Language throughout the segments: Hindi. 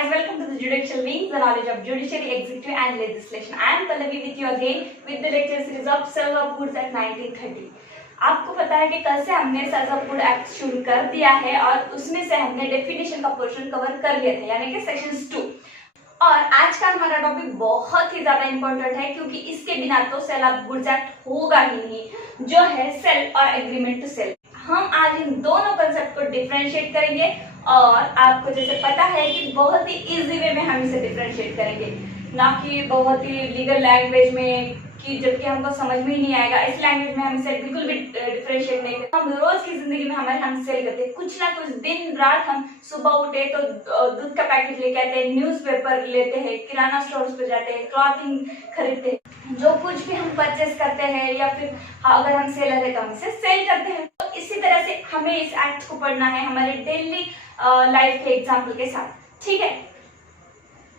guys, welcome to the Judicial Wings, the knowledge of judiciary, executive and legislation. I am Pallavi with you again with the lecture series of Sale of Goods Act 1930. आपको पता है कि कल से हमने सेल्स ऑफ गुड एक्ट शुरू कर दिया है और उसमें से हमने डेफिनेशन का पोर्शन कवर कर लिया था, यानी कि सेक्शन 2। और आज का हमारा टॉपिक बहुत ही ज्यादा इंपॉर्टेंट है क्योंकि इसके बिना तो सेल ऑफ गुड्स एक्ट होगा ही नहीं, जो है सेल और एग्रीमेंट टू सेल। हम आज इन दोनों कंसेप्ट को डिफरेंशिएट करेंगे और आपको जैसे पता है कि बहुत ही इजी वे में हम इसे डिफरेंशिएट करेंगे, ना कि बहुत ही लीगल लैंग्वेज में कि जबकि हमको समझ में ही नहीं आएगा। इस लैंग्वेज में हम इसे बिल्कुल भी डिफरेंशिएट नहीं करते। हम रोज की जिंदगी में हम सेल करते हैं, कुछ ना कुछ दिन रात हम सुबह उठे तो दूध का पैकेट लेके आते हैं, न्यूज़पेपर लेते हैं, किराना स्टोर्स पे जाते हैं, क्लॉथिंग खरीदते हैं, जो कुछ भी हम परचेस करते हैं या फिर अगर हम सेलर है तो हम इसे सेल करते हैं। तो इसी तरह से हमें इस एक्ट को पढ़ना है हमारे डेली लाइफ के एग्जाम्पल के साथ, ठीक है।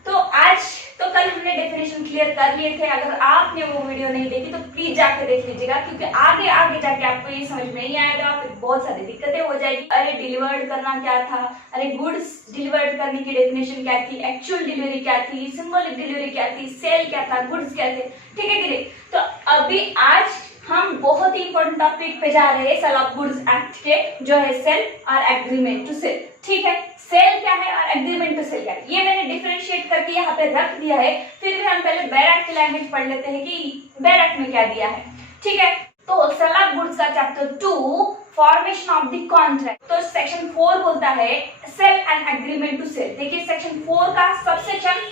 तो आज तो कल हमने डेफिनेशन क्लियर कर लिए थे। अगर आपने वो वीडियो नहीं देखी तो प्लीज जाके देख लीजिएगा, क्योंकि आगे आगे जाके आपको ये समझ में नहीं आएगा, फिर बहुत सारी दिक्कतें हो जाएगी। अरे डिलीवर्ड करना क्या था, अरे गुड्स डिलीवर्ड करने की डेफिनेशन क्या थी, एक्चुअल डिलीवरी क्या थी, सिंबॉलिक डिलीवरी क्या थी, सेल क्या था, गुड्स क्या थे, ठीक है कि नहीं। तो अभी आज हम बहुत ही इंपॉर्टेंट टॉपिक पे जा रहे हैं, सेल ऑफ गुड्स एक्ट के, जो है सेल और एग्रीमेंट टू सेल, ठीक है। सेल क्या है और एग्रीमेंट टू सेल क्या है, ये मैंने डिफरेंशिएट करके यहाँ पे रख दिया है। फिर भी हम पहले बेयर एक्ट की लैंग्वेज पढ़ लेते हैं कि बेयर एक्ट में क्या दिया है, ठीक है। तो सेल ऑफ गुड्स का chapter 2 formation of the contract, तो सेक्शन 4 बोलता है sale and agreement to sell. देखिए सेक्शन 4 का subsection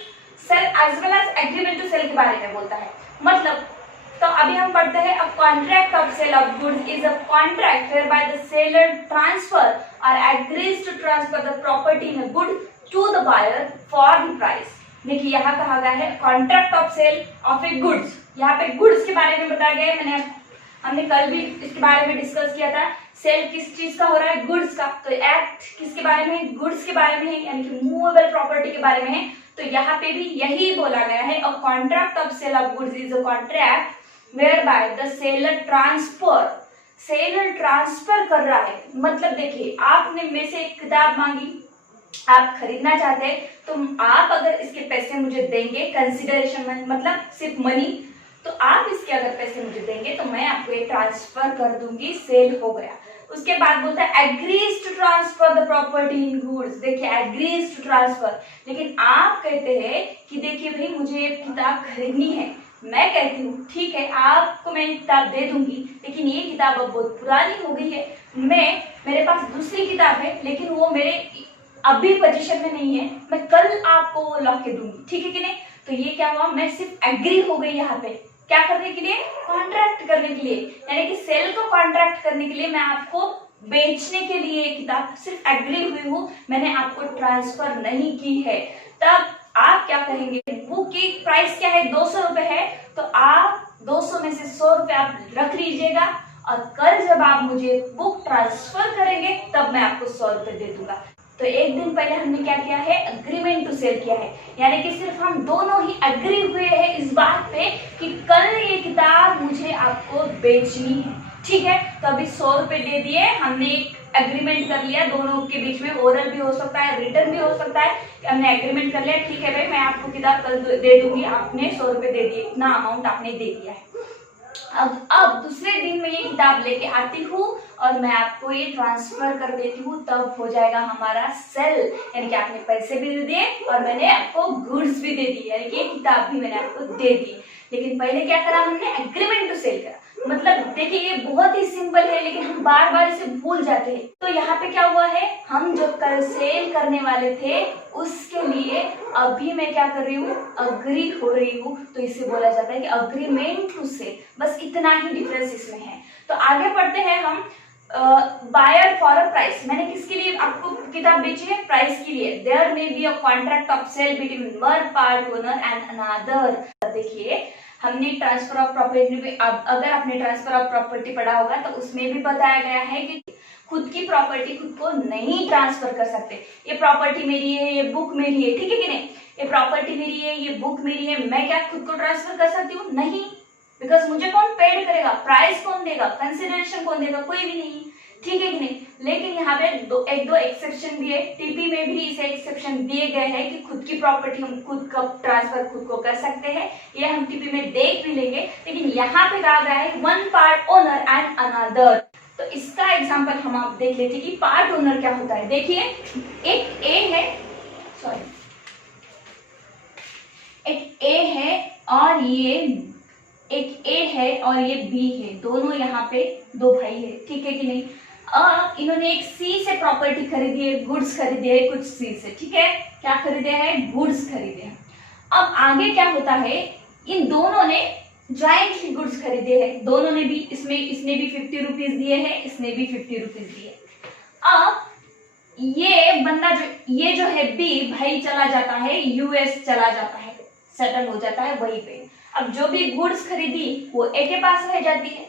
sale as well as agreement to sell के बारे में बोलता है। मतलब तो अभी हम पढ़ते हैं, a contract of sale of goods is a contract whereby the seller transfer or agrees to transfer the property in a good to the buyer for the price. देखिए यहाँ कहा गया है contract of sale of a goods, यहाँ पे गुड्स के बारे में बताया गया है। हमने कल भी इसके बारे में डिस्कस किया था। सेल किस चीज का हो रहा है, गुड्स का। तो एक्ट किसके बारे में है, गुड्स के बारे में है, यानी कि मूवेबल प्रॉपर्टी के बारे में है। तो यहाँ पे भी यही बोला गया है, a contract of sale of goods is a contract whereby the seller transfer, seller transfer कर रहा है। मतलब देखिए आपने मेरे से एक किताब मांगी, आप खरीदना चाहते हैं, तो आप अगर इसके पैसे मुझे देंगे, कंसिडरेशन मतलब सिर्फ मनी, तो आप इसके अगर पैसे मुझे देंगे तो मैं आपको ये ट्रांसफर कर दूंगी, सेल हो गया। उसके बाद बोलता है agrees to transfer the property in goods. देखिए एग्रीज टू ट्रांसफर, लेकिन आप कहते हैं कि देखिए भाई मुझे ये किताब खरीदनी है, मैं कहती हूँ ठीक है आपको मैं किताब दे दूंगी, लेकिन ये किताब अब बहुत पुरानी हो गई है, मेरे पास दूसरी किताब है लेकिन वो मेरे अभी पोजीशन में नहीं है, मैं कल आपको वो ला के दूंगी, ठीक है कि नहीं। तो ये क्या हुआ, मैं सिर्फ एग्री हो गई यहाँ पे, क्या करने के लिए, कॉन्ट्रैक्ट करने के लिए, यानी कि सेल को कॉन्ट्रैक्ट करने के लिए मैं आपको बेचने के लिए किताब सिर्फ एग्री हुई हूँ, मैंने आपको ट्रांसफर नहीं की है। तब आप क्या कहेंगे, बुक की प्राइस क्या है, 200 रुपए है, तो आप 200 में से 100 रुपए आप रख लीजिएगा और कल जब आप मुझे बुक ट्रांसफर करेंगे तब मैं आपको 100 रुपए दे दूंगा। तो एक दिन पहले हमने क्या किया है, एग्रीमेंट टू सेल किया है, यानी कि सिर्फ हम दोनों ही एग्री हुए हैं इस बात पे कि कल ये किताब मुझे आपको बेचनी है, ठीक है। तो अभी 100 रुपए दे दिए, हमने एक एग्रीमेंट कर लिया, दोनों के बीच में ओरल भी हो सकता है, रिटर्न भी हो सकता है, हमने एग्रीमेंट कर लिया, ठीक है भाई मैं आपको किताब कल दे दूंगी, आपने 100 रुपए दे दिए, इतना अमाउंट आपने दे दिया है। अब दूसरे दिन मैं ये किताब लेके आती हूँ और मैं आपको ये ट्रांसफर कर देती हूँ, तब हो जाएगा हमारा सेल, यानी कि आपने पैसे भी दे दिए और मैंने आपको गुड्स भी दे दी, यानी कि किताब भी मैंने आपको दे दी। लेकिन पहले क्या करा हमने, एग्रीमेंट टू सेल करा। मतलब देखिए ये बहुत ही सिंपल है लेकिन हम बार बार इसे भूल जाते हैं। तो यहाँ पे क्या हुआ है, हम जो कल सेल करने वाले थे उसके लिए अभी मैं क्या कर रही हूँ, अग्री हो रही हूँ, तो इसे बोला जाता है कि अग्रीमेंट टू सेल। बस इतना ही डिफरेंस इसमें है। तो आगे पढ़ते हैं हम, बायर फॉर अ प्राइस, मैंने किसके लिए आपको किताब बेची है, प्राइस के लिए। There may be a contract of sale between one part owner and another. देखिए हमने ट्रांसफर ऑफ प्रॉपर्टी में, अगर आपने ट्रांसफर ऑफ प्रॉपर्टी पढ़ा होगा तो उसमें भी बताया गया है कि खुद की प्रॉपर्टी खुद को नहीं ट्रांसफर कर सकते। ये प्रॉपर्टी मेरी है, ये बुक मेरी है, ठीक है कि नहीं, ये प्रॉपर्टी मेरी है, ये बुक मेरी है, मैं क्या खुद को ट्रांसफर कर सकती हूँ, नहीं, बिकॉज मुझे कौन पेड करेगा, प्राइस कौन देगा, कंसिडरेशन कौन देगा, कोई भी नहीं। ठीक है कि नहीं। लेकिन यहाँ पे एक दो एक्सेप्शन भी है, टीपी में भी इसे एक्सेप्शन दिए गए हैं कि खुद की प्रॉपर्टी हम खुद का ट्रांसफर खुद को कर सकते हैं, ये हम टीपी में देख भी लेंगे। लेकिन यहाँ पे कहा गया है one part owner and another. तो इसका एग्जांपल हम आप देख लेते हैं कि पार्ट ओनर क्या होता है। देखिए एक ए है, सॉरी एक ए है और ये एक ए है और ये बी है, दोनों यहाँ पे दो भाई है, ठीक है कि नहीं। इन्होंने एक सी से प्रॉपर्टी खरीदी है, गुड्स खरीदे है कुछ सी से, ठीक है, क्या खरीदे हैं, गुड्स खरीदे हैं। अब आगे क्या होता है, इन दोनों ने जॉइंटली गुड्स खरीदे हैं, दोनों ने भी, इसमें इसने भी 50 रुपीज दिए हैं, इसने भी 50 रुपीज दिए। अब ये बंदा ये जो है बी भाई चला जाता है यूएस, चला जाता है, सेटल हो जाता है वहीं पे। अब जो भी गुड्स खरीदी वो ए के पास रह जाती है।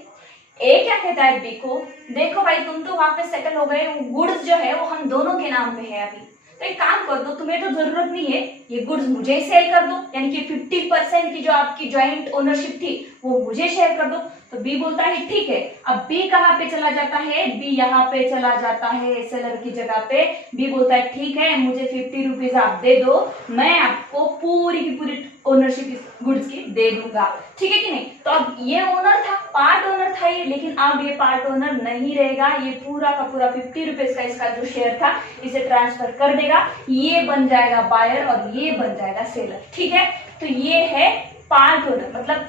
ए क्या कहता है बी को, देखो भाई तुम तो वहां पे सेटल हो गए, गुड्स जो है वो हम दोनों के नाम पे है अभी, तो एक काम कर दो, तुम्हें तो जरूरत नहीं है, ये गुड्स मुझे ही सेल कर दो, यानी कि 50% की जो आपकी ज्वाइंट ओनरशिप थी वो मुझे शेयर कर दो। तो बी बोलता है ठीक है। अब बी कहाँ पे चला जाता है, बी यहाँ पे चला जाता है सेलर की जगह पे। बी बोलता है ठीक है, मुझे 50 रुपीज आप दे दो, मैं आपको पूरी की पूरी ओनरशिप इस गुड्स की दे दूंगा, ठीक है कि नहीं। तो अब ये ओनर था, पार्ट ओनर था ये, लेकिन अब ये पार्ट ओनर नहीं रहेगा, ये पूरा का पूरा 50 रुपीज का इसका जो शेयर था इसे ट्रांसफर कर देगा, ये बन जाएगा बायर और ये बन जाएगा सेलर, ठीक है। तो ये है पार्ट ओनर, मतलब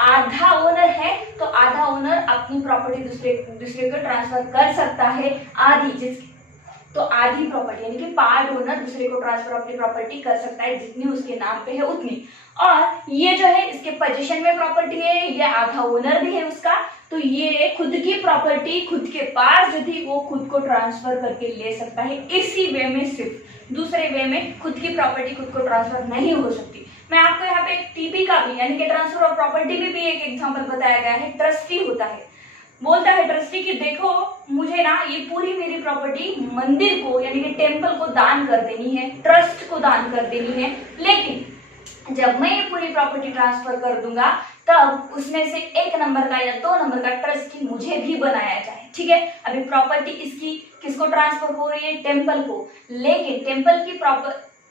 आधा ओनर है तो आधा ओनर अपनी प्रॉपर्टी दूसरे को ट्रांसफर कर सकता है, आधी तो आधी प्रॉपर्टी यानी कि पार्ट ओनर दूसरे को ट्रांसफर अपनी प्रॉपर्टी कर सकता है, जितनी उसके नाम पे है उतनी। और ये जो है इसके पोजीशन में प्रॉपर्टी है, ये आधा ओनर भी है उसका, तो ये खुद की प्रॉपर्टी खुद के पास जो थी वो खुद को ट्रांसफर करके ले सकता है, इसी वे में, सिर्फ दूसरे वे में खुद की प्रॉपर्टी खुद को ट्रांसफर नहीं हो सकती। मैं आपको यहाँ पे टीपी का भी यानी कि ट्रांसफर ऑफ प्रॉपर्टी में भी एक एग्जांपल बताया गया है। ट्रस्टी होता है, बोलता है ट्रस्टी कि देखो मुझे ना ये पूरी मेरी प्रॉपर्टी मंदिर को यानी कि टेम्पल को दान कर देनी है, ट्रस्ट को दान कर देनी है, लेकिन जब मैं ये पूरी प्रॉपर्टी ट्रांसफर कर दूंगा तब उसमें से 1 नंबर का या 2 नंबर का ट्रस्टी मुझे भी बनाया जाए, ठीक है। अभी प्रॉपर्टी इसकी किसको ट्रांसफर हो रही है, टेम्पल को, लेकिन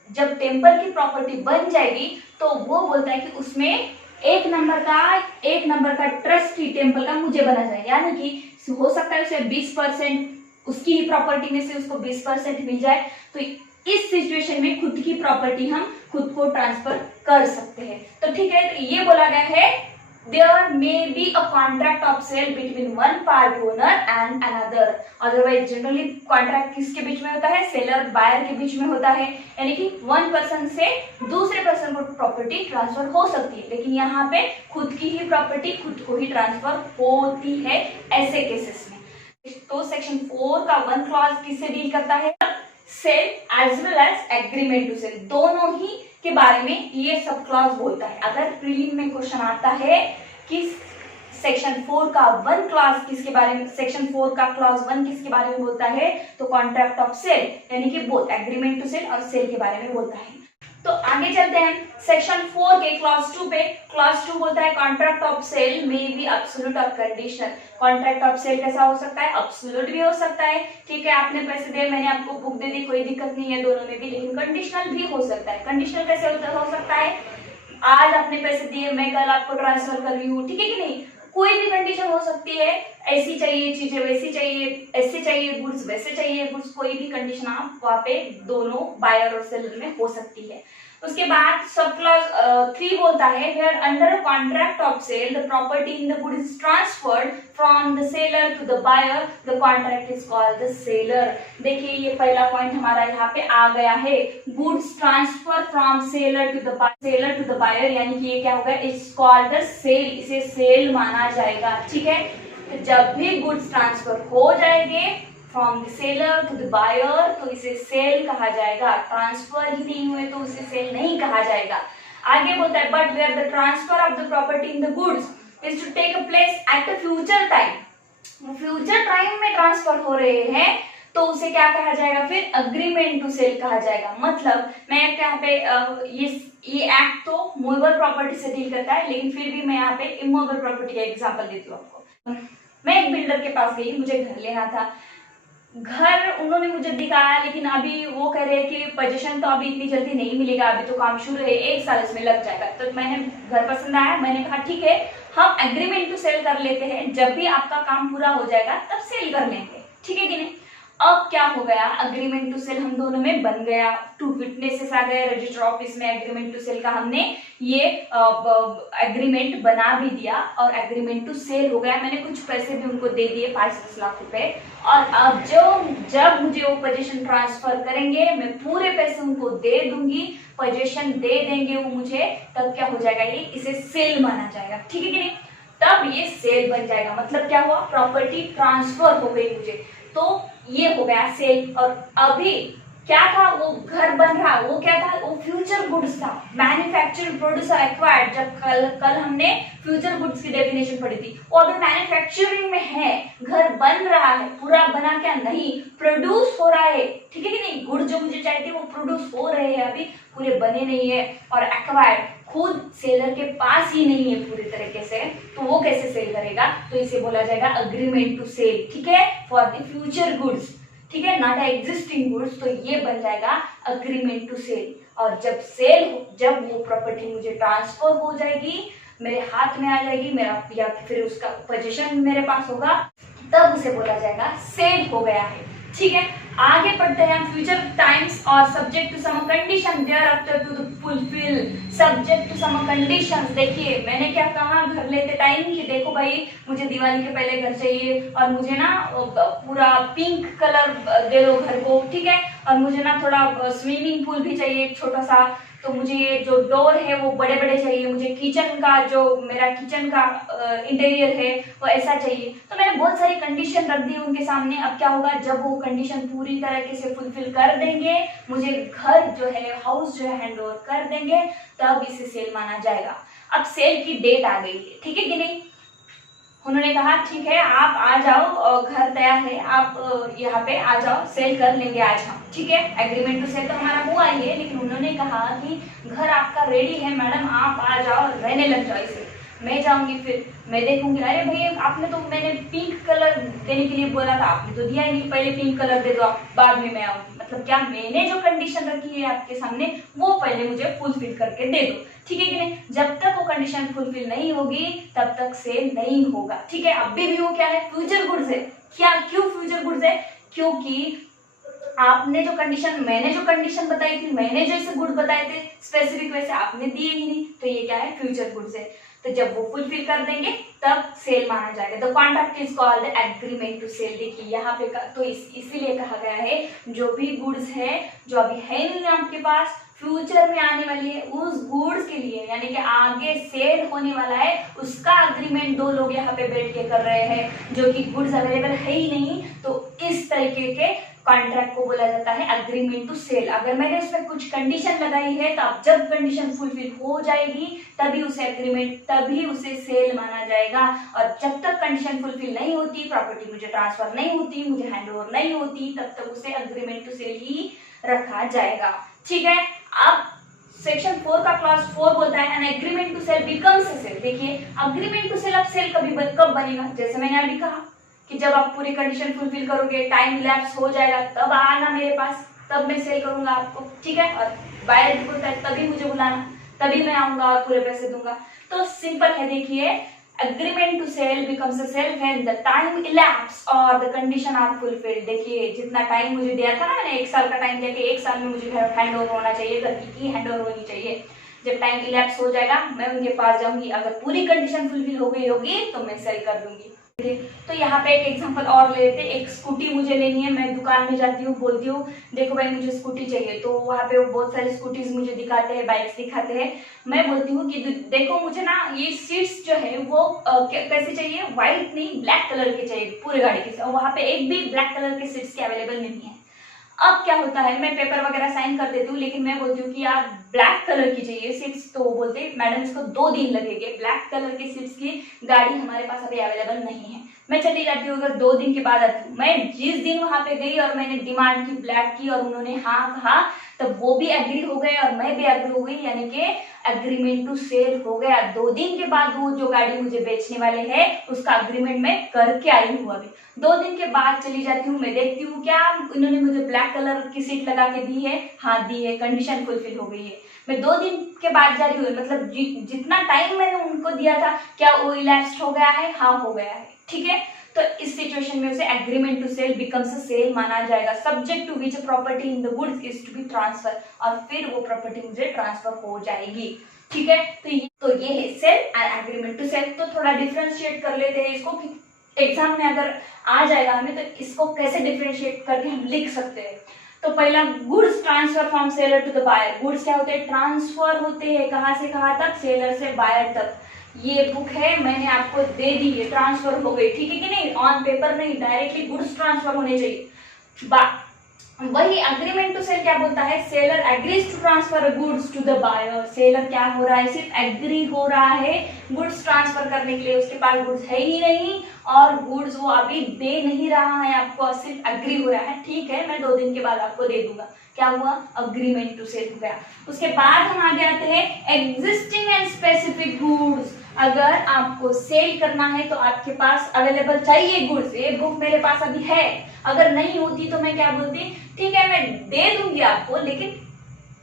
जब टेम्पल की प्रॉपर्टी बन जाएगी तो वो बोलता है कि उसमें 1 नंबर का ट्रस्टी टेम्पल का मुझे बना जाए, यानी कि हो सकता है उसे 20% उसकी ही प्रॉपर्टी में से उसको 20% मिल जाए। तो इस सिचुएशन में खुद की प्रॉपर्टी हम खुद को ट्रांसफर कर सकते हैं। तो ठीक है, तो ये बोला गया है there may be a contract of sale between one part owner and another, otherwise generally contract किसके बीच में होता है, सेलर बायर के बीच में होता है, यानी कि वन पर्सन से दूसरे पर्सन को प्रॉपर्टी ट्रांसफर हो सकती है, लेकिन यहाँ पे खुद की ही प्रॉपर्टी खुद को ही ट्रांसफर होती है ऐसे केसेस में। तो सेक्शन 4 का 1 क्लॉज किससे डील करता है, sale as well as agreement to sell, दोनों ही के बारे में ये सब क्लॉज बोलता है। अगर प्रीलिम में क्वेश्चन आता है कि सेक्शन 4 का 1 क्लॉज किसके बारे में, सेक्शन 4 का क्लॉज 1 किसके बारे में बोलता है, तो कॉन्ट्रैक्ट ऑफ सेल यानी कि बोथ एग्रीमेंट टू सेल और सेल के बारे में बोलता है। तो आगे चलते हैं सेक्शन 4 के क्लॉज 2 पे। क्लॉज 2 बोलता है contract of sale may be absolute और कंडीशनल। कॉन्ट्रैक्ट ऑफ सेल कैसा हो सकता है, एब्सोल्यूट भी हो सकता है, ठीक है, आपने पैसे दिए, मैंने आपको बुक दे दी, कोई दिक्कत नहीं है दोनों में भी, लेकिन कंडीशनल भी हो सकता है। कंडीशनल कैसे हो सकता है, आज आपने पैसे दिए, मैं कल आपको ट्रांसफर कर रही हूँ, ठीक है कि नहीं, कोई भी कंडीशन हो सकती है, ऐसी चाहिए चीजें वैसी चाहिए, ऐसे चाहिए गुड्स वैसे चाहिए गुड्स, कोई भी कंडीशन आप वहाँ पे दोनों बायर और सेलर में हो सकती है। उसके बाद सब क्लॉज 3 बोलता है where under contract of sale the property in the good is transferred from the seller to the buyer the contract is called the seller. देखिए ये पहला पॉइंट हमारा यहाँ पे आ गया है, goods transfer from seller to the buyer, यानी कि ये क्या होगा, इट्स कॉल्ड द सेल, इसे सेल माना जाएगा, ठीक है। तो जब भी गुड्स ट्रांसफर हो जाएंगे from the seller to the buyer तो इसे सेल कहा जाएगा, ट्रांसफर ही नहीं हुए तो उसे सेल नहीं कहा जाएगा। आगे बोलता है but where the transfer of the property in the goods is to take a place at the future time, future time में ट्रांसफर हो रहे हैं तो उसे क्या कहा जाएगा, फिर अग्रीमेंट टू सेल कहा जाएगा। मतलब मैं यहाँ पे ये एक्ट तो मूवेबल प्रॉपर्टी से डील करता है, लेकिन फिर भी मैं यहाँ पे इमूवेबल प्रॉपर्टी का एग्जांपल देती हूँ आपको। मैं एक बिल्डर के पास गई, मुझे घर लेना था, घर उन्होंने मुझे दिखाया, लेकिन अभी वो कह रहे हैं कि पोजीशन तो अभी इतनी जल्दी नहीं मिलेगा, अभी तो काम शुरू है, 1 साल इसमें लग जाएगा। तो मैंने घर पसंद आया, मैंने कहा ठीक है हम एग्रीमेंट टू सेल कर लेते हैं, जब भी आपका काम पूरा हो जाएगा तब सेल कर लेंगे, ठीक है कि नहीं। अब क्या हो गया, एग्रीमेंट टू सेल हम दोनों में बन गया, 2 विटनेसेस आ गए, रजिस्टर ऑफिस में एग्रीमेंट टू सेल का हमने ये एग्रीमेंट बना भी दिया और एग्रीमेंट टू सेल हो गया। मैंने कुछ पैसे भी उनको दे दिए, 5-10 लाख रुपए। और अब जब मुझे वो पोजीशन ट्रांसफर करेंगे, मैं पूरे पैसे उनको दे दूंगी, पोजीशन दे देंगे वो मुझे, तब क्या हो जाएगा, ये इसे सेल माना जाएगा, ठीक है कि नहीं। तब ये सेल बन जाएगा, मतलब क्या हुआ, प्रॉपर्टी ट्रांसफर हो गई मुझे, तो ये हो गया सेल। और अभी क्या था, वो घर बन रहा, वो क्या था, वो फ्यूचर गुड्स था, मैन्युफैक्चर्ड प्रोड्यूस एक्वायर्ड। जब कल हमने फ्यूचर गुड्स की डेफिनेशन पढ़ी थी, वो अभी मैन्युफैक्चरिंग में है, घर बन रहा है, पूरा बना क्या नहीं, प्रोड्यूस हो रहा है, ठीक है कि नहीं। गुड जो मुझे चाहिए थे वो प्रोड्यूस हो रहे हैं, अभी पूरे बने नहीं है। और एक्वायर्ड खुद सेलर के पास ही नहीं है पूरी तरीके से, तो वो कैसे सेल करेगा, तो इसे बोला जाएगा अग्रीमेंट टू सेल, ठीक है, फॉर द फ्यूचर गुड्स, ठीक है, नॉट एग्जिस्टिंग गुड्स। तो ये बन जाएगा अग्रीमेंट टू सेल। और जब वो प्रॉपर्टी मुझे ट्रांसफर हो जाएगी, मेरे हाथ में आ जाएगी, मेरा या फिर उसका पोजीशन मेरे पास होगा, तब उसे बोला जाएगा सेल हो गया है, ठीक है। आगे पढ़ते हैं हम, फ्यूचर टाइम्स और subject to some condition thereafter to fulfil, subject to some conditions. देखिए मैंने क्या कहा घर लेते टाइम कि देखो भाई मुझे दिवाली के पहले घर चाहिए, और मुझे ना पूरा पिंक कलर दे दो घर को, ठीक है, और मुझे ना थोड़ा स्विमिंग पूल भी चाहिए छोटा सा, तो मुझे ये जो डोर है वो बड़े बड़े चाहिए, मुझे किचन का जो मेरा किचन का इंटीरियर है वो ऐसा चाहिए। तो मैंने बहुत सारी कंडीशन रख दी उनके सामने। अब क्या होगा, जब वो कंडीशन पूरी तरीके से फुलफिल कर देंगे, मुझे घर जो है, हाउस जो है हैंड ओवर कर देंगे, तब इसे सेल माना जाएगा। अब सेल की डेट आ गई है, ठीक है कि नहीं। उन्होंने कहा ठीक है आप आ जाओ, घर तैयार है, आप यहाँ पे आ जाओ, सेल कर लेंगे आज हम, ठीक है। एग्रीमेंट टू सेल तो हमारा हुआ ही है, लेकिन उन्होंने कहा कि घर आपका रेडी है मैडम, आप आ जाओ, रहने लग जाओ इसे। मैं जाऊंगी, फिर मैं देखूंगी, अरे भाई आपने तो, मैंने पिंक कलर देने के लिए बोला था, आपने तो दिया ही नहीं, पहले पिंक कलर दे दो आप, बाद में मैं आऊंगी। मतलब क्या, मैंने जो कंडीशन रखी है आपके सामने वो पहले मुझे फुलफिल करके दे दो, ठीक है कि नहीं। जब तक वो कंडीशन फुलफिल नहीं होगी तब तक सेल नहीं होगा, ठीक है। अभी भी वो क्या है, फ्यूचर गुड्स है। क्या, क्यों फ्यूचर गुड्स है, क्योंकि आपने जो कंडीशन, मैंने जो कंडीशन बताई थी, मैंने जो इसे गुड बताए थे स्पेसिफिक, वैसे आपने दिए ही नहीं, तो ये क्या है, फ्यूचर गुड्स है। तो जब वो फुलफिल कर देंगे तब सेल माना जाएगा। The contract is called agreement to sell. देखिए यहाँ पे तो इसीलिए कहा गया है, जो भी गुड्स है जो अभी है नहीं आपके पास, फ्यूचर में आने वाली है, उस गुड्स के लिए, यानी कि आगे सेल होने वाला है, उसका अग्रीमेंट दो लोग यहाँ पे बैठ के कर रहे हैं, जो कि गुड्स अवेलेबल है ही नहीं। तो इस तरीके के कॉन्ट्रैक्ट को बोला जाता है अग्रीमेंट टू सेल। अगर मैंने उसमें कुछ कंडीशन लगाई है, तो अब जब कंडीशन फुलफिल हो जाएगी तभी उसे एग्रीमेंट, तभी उसे सेल माना जाएगा। और जब तक कंडीशन फुलफिल नहीं होती, प्रॉपर्टी मुझे ट्रांसफर नहीं होती, मुझे हैंडओवर नहीं होती, तब तक उसे अग्रीमेंट टू सेल ही रखा जाएगा, ठीक है। अब सेक्शन 4 का क्लॉज 4 बोलता है an agreement to sell becomes a sale. देखिए अग्रीमेंट टू सेल अब सेल कब बनेगा, जैसे मैंने अभी कहा कि जब आप पूरी कंडीशन फुलफिल करोगे, टाइम लैप्स हो जाएगा, तब आना मेरे पास, तब मैं सेल करूंगा आपको, ठीक है। और बायर भी बोलता है तभी मुझे बुलाना, तभी मैं आऊंगा और पूरे पैसे दूंगा। तो सिंपल है, देखिए agreement to sell becomes a sale when the time elapsed or the condition are fulfilled। देखिए जितना टाइम मुझे दिया था ना, मैंने 1 साल का टाइम दिया कि 1 साल में मुझे घर हैंड ओवर होना चाहिए, घर की हैंड ओवर होनी चाहिए। जब टाइम इलैप्स हो जाएगा मैं उनके पास जाऊंगी, अगर पूरी कंडीशन फुलफिल हो गई होगी तो मैं सेल कर दूंगी। तो यहाँ पे एक एग्जांपल और ले लेते हैं। एक स्कूटी मुझे लेनी है, मैं दुकान में जाती हूँ, बोलती हूँ देखो भाई मुझे स्कूटी चाहिए, तो वहाँ पे वो बहुत सारी स्कूटीज मुझे दिखाते हैं, बाइक्स दिखाते हैं। मैं बोलती हूँ कि देखो मुझे ना ये सीट्स जो है वो कैसे चाहिए, व्हाइट नहीं ब्लैक कलर के चाहिए पूरे गाड़ी के, और वहाँ पे एक भी ब्लैक कलर के सीट्स के अवेलेबल नहीं है। अब क्या होता है, मैं पेपर वगैरह साइन कर देती हूँ, लेकिन मैं बोलती हूँ कि यार ब्लैक कलर की चाहिए सीट्स, तो वो बोलते मैडम इसको 2 दिन लगेंगे, ब्लैक कलर की सीट्स की गाड़ी हमारे पास अभी अवेलेबल नहीं है। मैं चली जाती हूँ, अगर 2 दिन के बाद आती हूँ। मैं जिस दिन वहां पे गई और मैंने डिमांड की ब्लैक की और उन्होंने हाँ कहा, तब वो भी एग्री हो गए और मैं भी एग्री हो गई, यानी कि एग्रीमेंट टू सेल हो गया। 2 दिन के बाद वो जो गाड़ी मुझे बेचने वाले हैं उसका एग्रीमेंट मैं करके आई हूँ। अभी 2 दिन के बाद चली जाती हूँ, मैं देखती हूँ क्या उन्होंने मुझे ब्लैक कलर की सीट लगा के दी है, हाँ दी है, कंडीशन फुलफिल हो गई है। मैं 2 दिन के बाद जा रही हूँ, मतलब जितना टाइम मैंने उनको दिया था क्या वो इलैप्स्ड हो गया है, हाँ हो गया है, ठीक है। तो इस सिचुएशन में उसे agreement to sell becomes a sale माना जाएगा, subject to which property in the goods is to be transfer, और फिर वो प्रॉपर्टी मुझे ट्रांसफर हो जाएगी, ठीक है। तो ये है sale and agreement to sell. तो थोड़ा डिफरेंशिएट कर लेते हैं इसको, एग्जाम में अगर आ जाएगा हमें तो इसको कैसे डिफरेंशिएट करके हम लिख सकते हैं। तो पहला, goods transfer from seller to the buyer. Goods क्या होते हैं, ट्रांसफर होते हैं, कहाँ से कहाँ तक, सेलर से बायर तक। ये बुक है मैंने आपको दे दी है, ट्रांसफर हो गई, ठीक है कि नहीं, ऑन पेपर नहीं, डायरेक्टली गुड्स ट्रांसफर होने चाहिए। वही एग्रीमेंट टू सेल क्या बोलता है, seller agrees to transfer goods to the buyer. Seller क्या हो रहा है, सिर्फ एग्री हो रहा है गुड्स ट्रांसफर करने के लिए, उसके पास गुड्स है ही नहीं और गुड्स वो अभी दे नहीं रहा है आपको, सिर्फ एग्री हो रहा है, ठीक है मैं 2 दिन के बाद आपको दे दूंगा। क्या हुआ, अग्रीमेंट टू सेल हो गया। उसके बाद हम आगे आते हैं एग्जिस्टिंग एंड स्पेसिफिक गुड्स। अगर आपको सेल करना है तो आपके पास अवेलेबल चाहिए गुड्स, ये बुक मेरे पास अभी है, अगर नहीं होती तो मैं क्या बोलती, ठीक है मैं दे दूंगी आपको लेकिन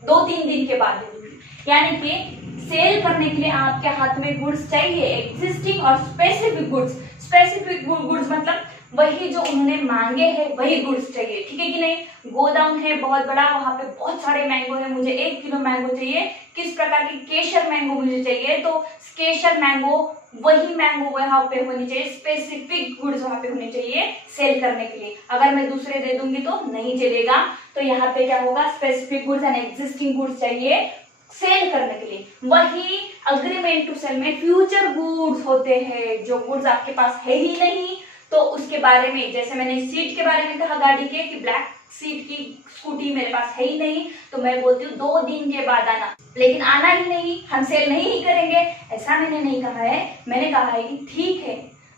2-3 दिन के बाद दे दूंगी। यानी कि सेल करने के लिए आपके हाथ में गुड्स चाहिए, एग्जिस्टिंग और स्पेसिफिक गुड्स। स्पेसिफिक गुड्स मतलब वही जो उन्होंने मांगे हैं वही गुड्स चाहिए, ठीक है कि नहीं। गोदाम है बहुत बड़ा, वहां पे बहुत सारे मैंगो है, मुझे 1 किलो मैंगो चाहिए, किस प्रकार की, केशर मैंगो मुझे चाहिए, तो केशर मैंगो वही मैंगो वहां पे होनी चाहिए, स्पेसिफिक गुड्स वहां पे होने चाहिए सेल करने के लिए। अगर मैं दूसरे दे दूंगी तो नहीं चलेगा। तो यहाँ पे क्या होगा, specific goods and existing goods चाहिए सेल करने के लिए। वही अग्रीमेंट टू सेल में फ्यूचर गुड्स होते हैं, जो गुड्स आपके पास है ही नहीं तो उसके बारे में, जैसे मैंने सीट के बारे में कहा गाड़ी के कि ब्लैक सीट की स्कूटी मेरे पास है ही नहीं, तो मैं बोलती हूँ 2 दिन के बाद आना, लेकिन आना ही नहीं, हम सेल नहीं ही करेंगे, ऐसा मैंने नहीं कहा है। मैंने कहा है कि ठीक है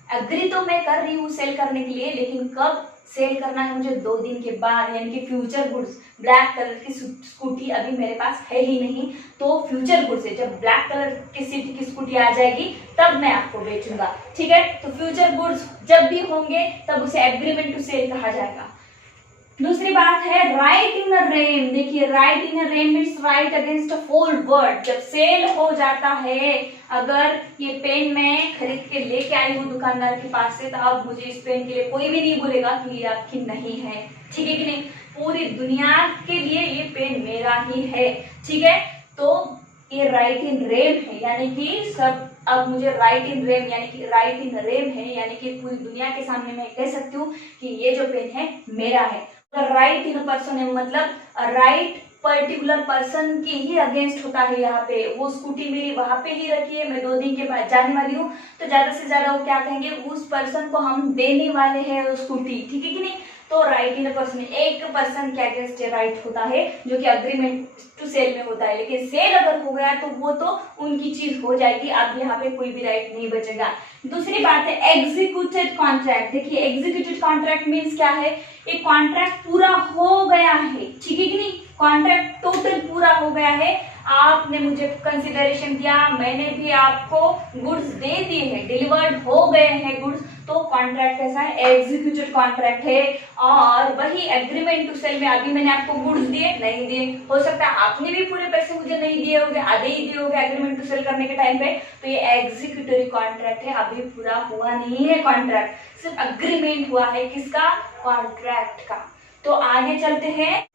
एग्री तो मैं कर रही हूँ सेल करने के लिए, लेकिन कब सेल करना है मुझे, 2 दिन के बाद, यानी कि फ्यूचर गुड्स। ब्लैक कलर की स्कूटी अभी मेरे पास है ही नहीं, तो फ्यूचर गुड्स है, जब ब्लैक कलर की सीट की स्कूटी आ जाएगी तब मैं आपको बेचूंगा, ठीक है। तो फ्यूचर गुड्स जब भी होंगे तब उसे एग्रीमेंट टू सेल कहा जाएगा। दूसरी बात है राइट इन अ रेम। देखिए right in a rem means right against a फोल्ड वर्ड। जब सेल हो जाता है, अगर ये पेन मैं खरीद के लेके आई हूँ दुकानदार के पास से, तो अब मुझे इस पेन के लिए कोई भी नहीं बोलेगा कि ये आपकी नहीं है, ठीक है कि नहीं। पूरी दुनिया के लिए ये पेन मेरा ही है, ठीक है। तो ये राइट इन रेम है, यानी कि सब अब मुझे राइट इन रेम यानी कि राइट इन रेम है, यानी कि पूरी दुनिया के सामने मैं कह सकती हूँ कि ये जो पेन है मेरा है। राइट इन पर्सन है मतलब राइट पर्टिकुलर पर्सन के ही अगेंस्ट होता है। यहाँ पे वो स्कूटी मेरी वहां पे ही रखी है, मैं 2 दिन के बाद जाने वाली हूँ, तो ज्यादा से ज्यादा वो क्या कहेंगे, उस पर्सन को हम देने वाले हैं वो स्कूटी, ठीक है कि नहीं। तो राइट इन पर्सन, एक पर्सन के अगेंस्ट राइट होता है जो कि अग्रीमेंट टू सेल में होता है, लेकिन सेल अगर हो गया तो वो तो उनकी चीज हो जाएगी, अब यहाँ पे कोई भी राइट नहीं बचेगा। दूसरी बात है एग्जीक्यूटेड कॉन्ट्रैक्ट। देखिए एग्जीक्यूटेड कॉन्ट्रैक्ट मीन्स क्या है, एक कॉन्ट्रैक्ट पूरा हो गया है, ठीक है कि नहीं, कॉन्ट्रैक्ट टोटल पूरा हो गया है, आपने मुझे कंसिडरेशन दिया, मैंने भी आपको गुड्स दे दिए हैं, डिलीवर्ड हो गए हैं गुड्स, तो कॉन्ट्रैक्ट कैसा है, एग्जीक्यूटेड कॉन्ट्रैक्ट है। और वही एग्रीमेंट टू सेल में अभी मैंने आपको गुड्स दिए नहीं दिए, हो सकता है आपने भी पूरे पैसे मुझे नहीं दिए होंगे, आधे ही दिए होंगे एग्रीमेंट टू सेल करने के टाइम पे, तो ये एग्जीक्यूटरी कॉन्ट्रैक्ट है, अभी पूरा हुआ नहीं है कॉन्ट्रैक्ट, सिर्फ अग्रीमेंट हुआ है, किसका, कॉन्ट्रैक्ट का। तो आगे चलते हैं,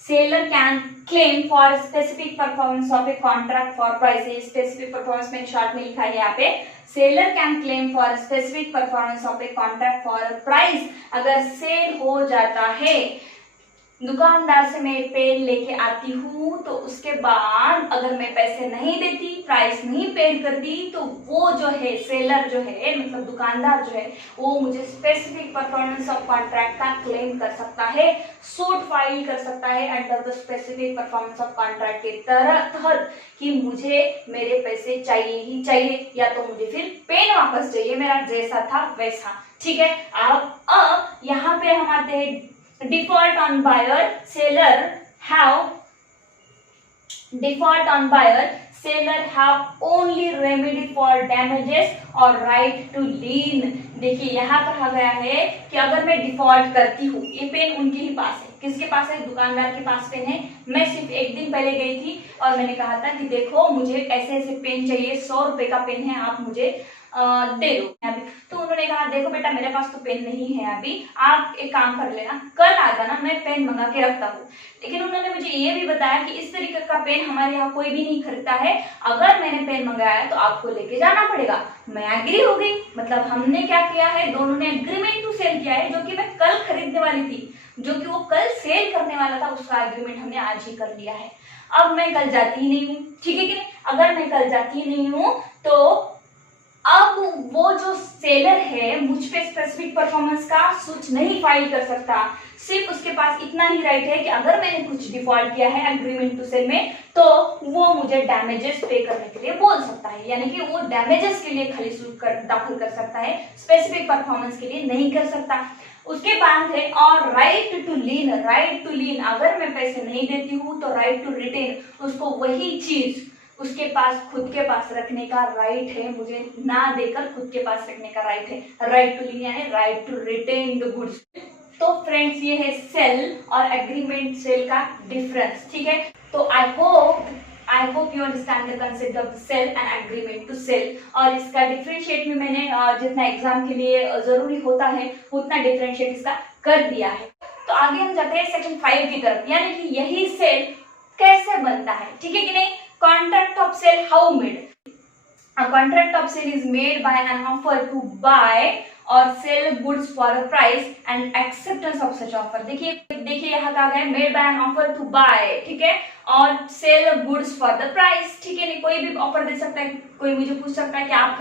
seller can claim for specific performance of a contract for price. Specific performance में शॉर्ट में लिखा है यहाँ पे, seller can claim for specific performance of a contract for a price. अगर सेल हो जाता है, दुकानदार से मैं पेन लेके आती हूँ, तो उसके बाद अगर मैं पैसे नहीं देती, प्राइस नहीं पेड करती, तो वो जो है सेलर जो है मतलब दुकानदार जो है वो मुझे स्पेसिफिक परफॉर्मेंस ऑफ कॉन्ट्रैक्ट का क्लेम कर सकता है, सूट फाइल कर सकता है under the specific performance of contract के तहत कि मुझे मेरे पैसे चाहिए ही चाहिए, या तो मुझे फिर पेन वापस चाहिए मेरा जैसा था वैसा, ठीक है। अब यहाँ पे हम आते हैं default on buyer, seller have only remedy for damages और right to lien। देखिए यहाँ कहा गया है कि अगर मैं डिफॉल्ट करती हूँ, ये पेन उनके ही पास है, किसके पास है, दुकानदार के पास पेन है। मैं सिर्फ एक दिन पहले गई थी और मैंने कहा था कि देखो मुझे ऐसे ऐसे पेन चाहिए, 100 रुपए का पेन है, आप मुझे दे दो अभी। तो उन्होंने कहा देखो बेटा मेरे पास तो पेन नहीं है अभी, आप एक काम कर लेना, कल आ जाना, मैं पेन मंगा के रखता हूँ। लेकिन उन्होंने मुझे ये भी बताया कि इस तरीके का पेन हमारे यहाँ कोई भी नहीं खरीदता है, अगर मैंने पेन मंगाया तो आपको लेके जाना पड़ेगा। मैं एग्री हो गई। मतलब हमने क्या किया है, दोनों ने एग्रीमेंट टू सेल किया है, जो कि मैं कल खरीदने वाली थी, जो कि वो कल सेल करने वाला था, उसका एग्रीमेंट हमने आज ही कर लिया है। अब मैं कल जाती ही नहीं हूँ, ठीक है कि नहीं। अगर मैं कल जाती ही नहीं हूँ तो अब वो जो सेलर है मुझ पे स्पेसिफिक परफॉर्मेंस का सूच नहीं फाइल कर सकता। सिर्फ उसके पास इतना ही राइट है कि अगर मैंने कुछ डिफॉल्ट किया है एग्रीमेंट टू सेल में तो वो मुझे डैमेजेस पे करने के लिए बोल सकता है, यानी कि वो डैमेजेस के लिए खाली सूट दाखिल कर सकता है, स्पेसिफिक परफॉर्मेंस के लिए नहीं कर सकता। उसके बाद है और राइट टू लीन, अगर मैं पैसे नहीं देती हूँ तो राइट टू रिटेन, उसको वही चीज उसके पास खुद के पास रखने का राइट है, मुझे ना देकर खुद के पास रखने का राइट है। राइट टू लीन यानी right to retain the goods. तो फ्रेंड्स ये है सेल और एग्रीमेंट सेल का डिफरेंस, ठीक है। तो I hope you understand the concept of sale and agreement to sell. और इसका डिफरेंशिएट में मैंने जितना एग्जाम के लिए जरूरी होता है उतना डिफरेंशिएट इसका कर दिया है। तो आगे हम जाते हैं सेक्शन 5 की तरफ, यानी कि यही सेल कैसे बनता है, ठीक है कि नहीं। Contract of sale how made? A contract of sale is made by an offer to buy or sell goods for a price and acceptance of such offer। देखिए यहाँ कहा गया made by an offer to buy, ठीक है, और sell goods for the price, ठीक है। नहीं कोई भी ऑफर दे सकता है, कोई मुझे पूछ सकता है कि आप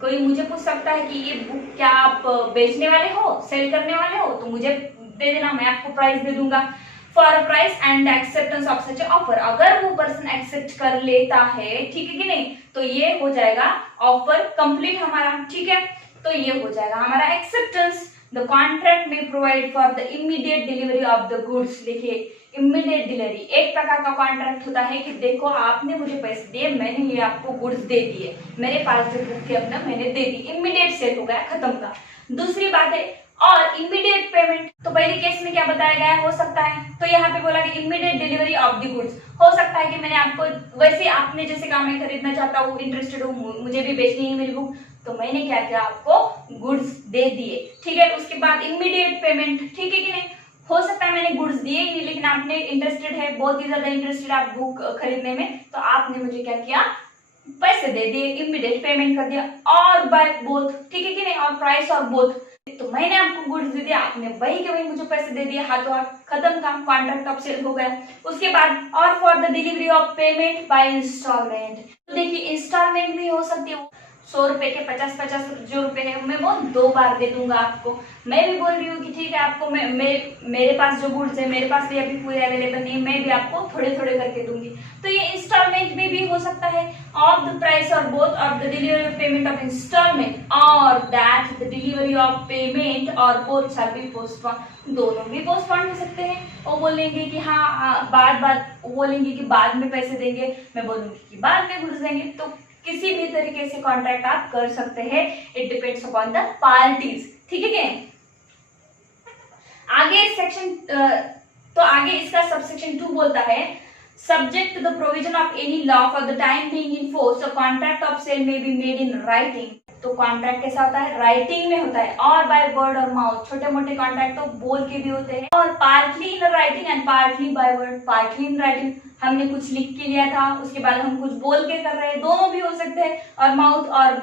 कोई मुझे पूछ सकता है कि ये बुक क्या आप बेचने वाले हो, सेल करने वाले हो, तो मुझे दे देना, मैं आपको प्राइस दे दूंगा। For a price and acceptance of such offer, अगर वो पर्सन एक्सेप्ट कर लेता है, ठीक है कि नहीं, तो ये हो जाएगा ऑफर कंप्लीट हमारा, ठीक है। तो ये हो जाएगा हमारा एक्सेप्टेंस। द कॉन्ट्रैक्ट में provide for the immediate delivery of the goods. देखिए इमीडिएट डिलीवरी एक प्रकार का कॉन्ट्रैक्ट होता है कि देखो आपने मुझे पैसे दिए, मैंने ये आपको गुड्स दे दिए, मेरे पास जो बुक है अपना मैंने दे दी, इमीडिएट सेल हो गया, खत्म का। दूसरी बात है और इमीडिएट पेमेंट। तो पहले केस में क्या बताया गया है, हो सकता है, तो यहाँ पे बोला कि immediate delivery of the goods, हो सकता है कि मैंने आपको वैसे आपने जैसे काम में खरीदना चाहता हूँ, इंटरेस्टेड हूँ, मुझे भी बेचनी है मेरी बुक, तो मैंने क्या किया, आपको गुड्स दे दिए, ठीक है। उसके बाद इमीडिएट पेमेंट, ठीक है कि नहीं, हो सकता है मैंने गुड्स दिए ही नहीं लेकिन आपने इंटरेस्टेड है, बहुत ही ज्यादा इंटरेस्टेड आप बुक खरीदने में, तो आपने मुझे क्या किया, पैसे दे दिए, इमीडिएट पेमेंट कर दिया। और बाय बोथ, ठीक है कि नहीं, और प्राइस और बोथ, तो मैंने आपको गुड्स दे दिया, आपने वही के वही मुझे पैसे दे दिए, हाथों हाथ, खत्म काम, कॉन्ट्रैक्ट ऑफ सेल हो गया। उसके बाद और for the delivery of payment by instalment. तो देखिए इंस्टॉलमेंट भी हो सकती है, 100 रुपए के 50-50 जो रुपए है मैं वो 2 बार दे दूंगा आपको। मैं भी बोल रही हूँ कि ठीक है आपको मेरे पास जो गुड्स है, मेरे पास भी अभी पूरे अवेलेबल नहीं है, मैं भी आपको थोड़े थोड़े करके दूंगी। तो ये इंस्टॉलमेंट में भी हो सकता है। Of the price or both of the delivery of payment of installment or that the delivery of payment or both shall be postpone. दोनों भी पोस्टपोन हो सकते हैं। वो बोलेंगे कि हाँ बोलेंगे कि बाद में पैसे देंगे, मैं बोलूंगी कि बाद में गुड्स देंगे। तो किसी भी तरीके से कॉन्ट्रैक्ट आप कर सकते हैं, it depends upon the parties, ठीक है क्या। आगे सेक्शन तो आगे इसका सबसेक्शन 2 बोलता है subject to the provision of any law for the time being in force a contract of sale may be made in writing. तो कॉन्ट्रैक्ट कैसा होता है, राइटिंग में होता है, और बाय वर्ड और माउथ। छोटे मोटे कॉन्ट्रैक्ट तो बोल के भी होते हैं, और partly in writing and partly by word. Partly in writing हमने कुछ लिख के लिया था, उसके बाद हम कुछ बोल के कर रहे हैं, दोनों भी हो सकते हैं। और माउथ और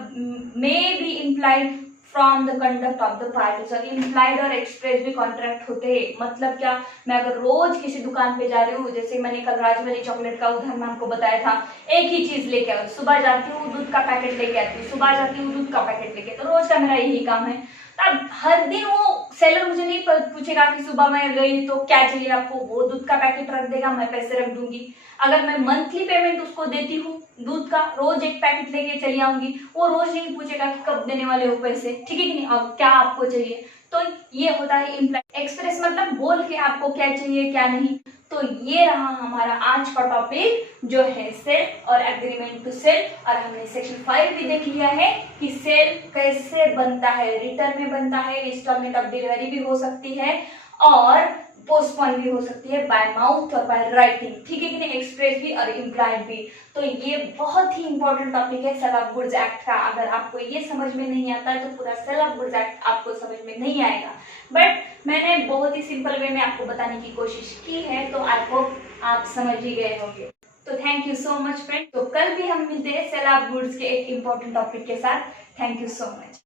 may be implied from the conduct of the parties. और इम्प्लाइड और एक्सप्रेस भी कॉन्ट्रैक्ट होते हैं। मतलब क्या, मैं अगर रोज किसी दुकान पे जा रही हूँ, जैसे मैंने कल राजमहल चॉकलेट का उदाहरण आपको बताया था, एक ही चीज लेके आओ, सुबह जाती हूँ दूध का पैकेट लेके आती हूँ, सुबह जाती हूँ दूध का पैकेट लेके, तो रोज का मेरा यही काम है। अब हर दिन वो सेलर मुझे नहीं पूछेगा कि सुबह मैं गई तो क्या चाहिए आपको, वो दूध का पैकेट रख देगा, मैं पैसे रख दूंगी। अगर मैं मंथली पेमेंट उसको देती हूँ दूध का, रोज एक पैकेट लेके चली आऊंगी, वो रोज नहीं पूछेगा कि कब देने वाले हो पैसे, ठीक है कि नहीं, अब क्या आपको चाहिए। तो ये होता है इम्प्लाई एक्सप्रेस, मतलब बोल के आपको क्या चाहिए क्या नहीं। तो ये रहा हमारा आज का टॉपिक जो है सेल और एग्रीमेंट टू सेल। और हमने सेक्शन 5 भी देख लिया है कि सेल कैसे बनता है, रिटर्न में बनता है, इंस्टॉलमेंट ऑफ डिलीवरी भी हो सकती है और पोस्टपोन भी हो सकती है बाय माउथ और बाय राइटिंग, ठीक है कि नहीं, एक्सप्रेस भी और इम्प्लाइड भी। तो ये बहुत ही इंपॉर्टेंट टॉपिक है सेल ऑफ गुड्स एक्ट का। अगर आपको ये समझ में नहीं आता है तो पूरा सेल ऑफ गुड्स एक्ट आपको समझ में नहीं आएगा, बट मैंने बहुत ही सिंपल वे में आपको बताने की कोशिश की है, तो आई होप आप समझ ही गए होंगे। तो thank you so much friend. तो कल भी हम मिलते हैं सेल ऑफ गुड्स के एक इंपॉर्टेंट टॉपिक के साथ। Thank you so much.